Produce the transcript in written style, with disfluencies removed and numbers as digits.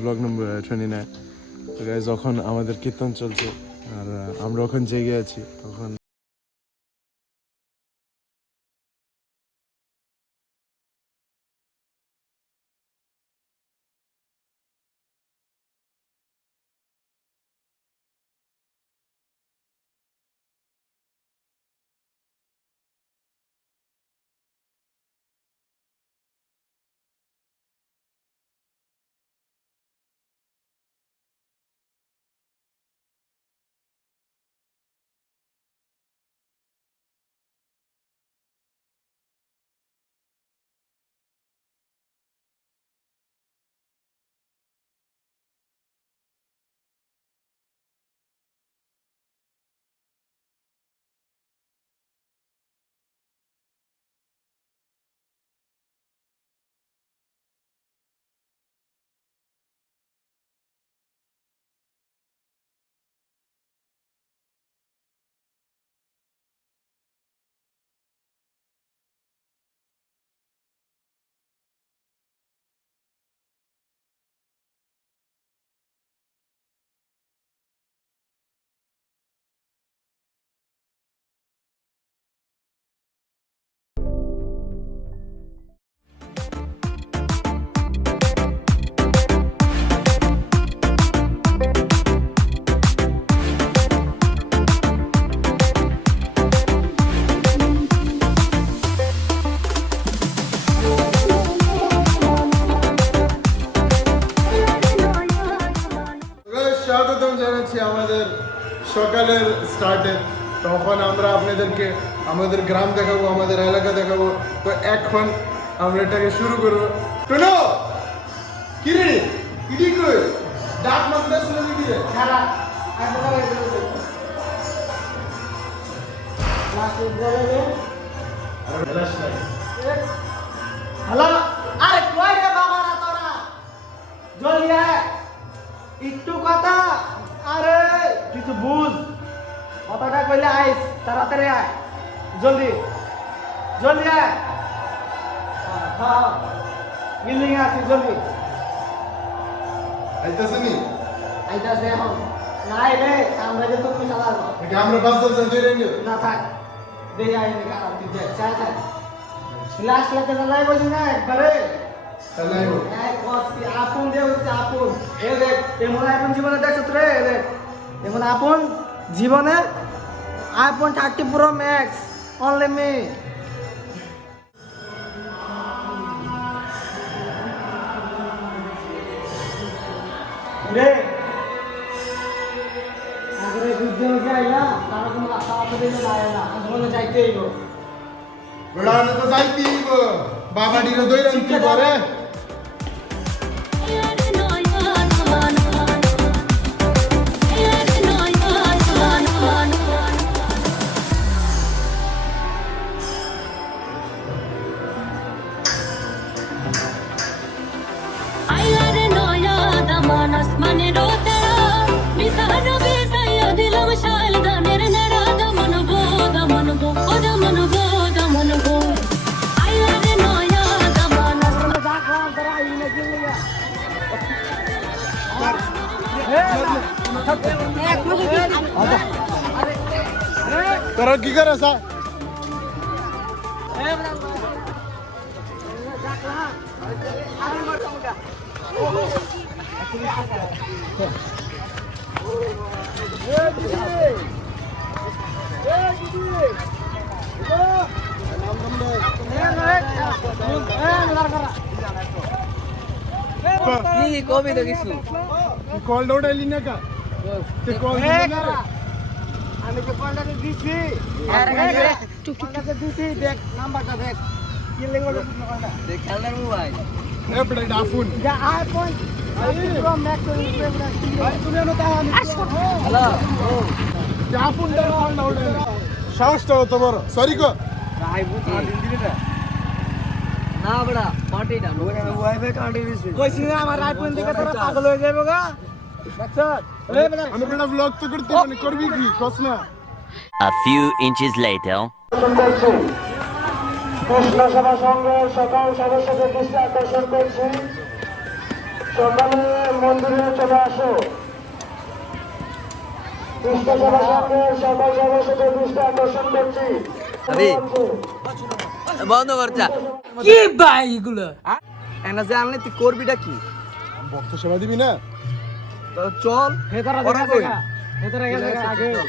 Blog নম্বর 29। তো guys যখন আমাদের কীর্তন চলছে আর আমরা ওখানে জেগে আছি তখন স্বাগতম জানাচ্ছি আমাদের সকালের স্টার্টে। তখন আমরা আপনাদেরকে আমাদের গ্রাম দেখাবো, আমাদের এলাকা দেখাবো। তো এখন আমরা এটাকে শুরু করবো। টুনো কি রে ইডি কই ডাক মারতে শুনে দিবি রে খারাপ আর বড় হয়ে গেল লাস্ট বড় রে আর লাস্ট নাই হ্যালো আরে কই রে বাবারা তোরা জলদি আয় একটু কথা। আরে কিছু বুঝ কথাটা কইলে আইস তাড়াতাড়ি আয় জলদি জলদি আয়। হ্যাঁ বিল্ডিং আছে জলদি আইতাছে নি আইতাছে এখন নাই রে আমরা যে তুমি চালাবো আমরা বাস দল যাই রে না থাক দেই আই নে খারাপ তুই দেখ চাই থাক লাস্ট লাতে চালাই বলি না একবারে চালাইবো এক কষ্টি আপন দে হচ্ছে আপন এ দেখ এমন আপন জীবনে দেখছ রে এ দেখ এমন আপন জীবনে iPhone 30 Pro Max only me রে আগরে বিদ্যুৎ যায় না তারা কোনো আশা দিন যায় না বলে যাইতেই গো বড়ানে তো যাইতেই গো বাবা ডিরে দইরা কি করে তোরা কি করে সা কবি তো কিছু কল উঠাইলি না কা তে কল দিনা রে আমি তো কলটা দিছি কলটা দিছি দেখ নাম্বারটা দেখ কি লেগে গেল কলটা দেখ খেলনার মোবাইল এ বড় ডাফুন যা iPhone Pro Max ভাই তুমি না তাও আমি হ্যালো ডাফুন দা কল উঠাই সাহসটা তো বড় সরি কো ভাই বুঝি না বড়া পার্টিটা ওয়াইফাই কাটি দিছি কইছি না আমার iPhone দেখে তোরা পাগল হয়ে যাবে গো দেখছ এই বড়া আমি বড় ব্লগ তো করতে মানে করবি কি কস না A few inches later. Krishna সভা সংঘের সকল সদস্যদের দৃষ্টি আকর্ষণ করছি সকালে মন্দিরে চলে আসো। কৃষ্ণ সভা সঙ্গে সকল সদস্যদের দৃষ্টি আকর্ষণ করছি। বন্ধ করছা কি ভাই এগুলো এনা যে আনলে তুই করবিটা কি? ভক্ত সেবা দিবি না? তো চল হেতারা ওরা দেখা কই? দেখা হেতারা দেখা আগে চল,